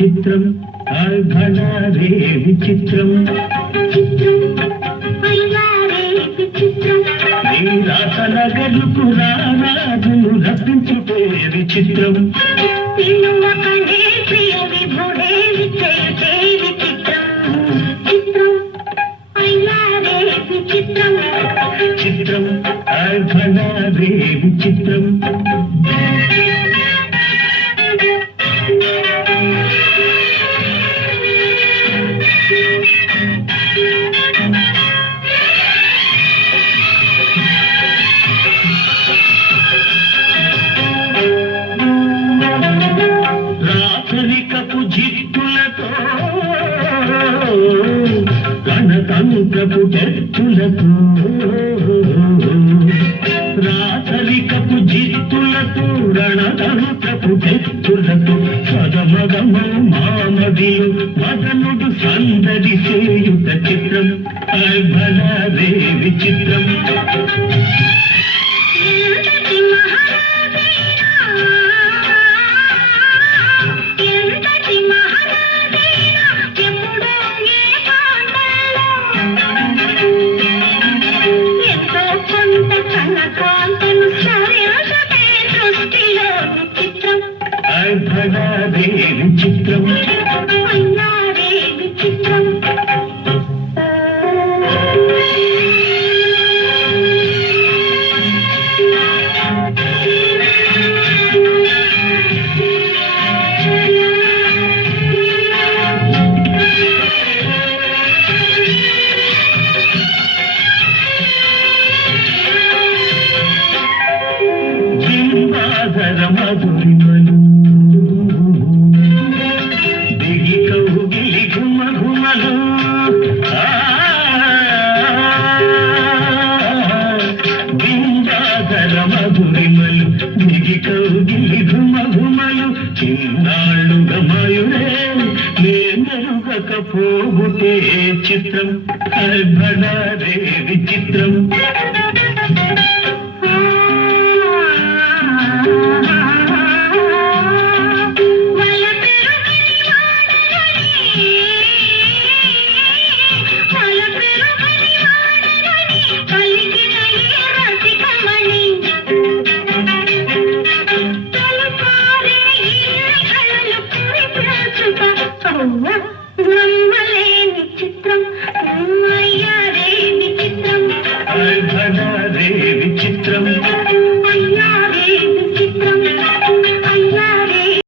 చిత్రం ఘనారే విచిత్రం నీ రాసనగరుకు రాజును రప్పించుటే విచిత్రం చిత్రం ఘనారే విచిత్రం రాచరికపు జిత్తులతో గణతంత్రపు టెత్తులతో రాచరికపు జిత్తులతో రణతంత్రపు టెత్తులతో సదమగము మామదిలు మదనుడు సందడి చేయుత చిత్రం భలే విచిత్రం భలే విచిత్రం జింబాధర మధురిమలు దిగి కౌగిలి ఘుమఘుమలు జింబాధర మధురిమలు దిగి కౌగిలి ఘుమఘుమలు చిన్నాళ్ళు గమయుడే నేనరుగకపోతే చిత్రం భలే విచిత్రం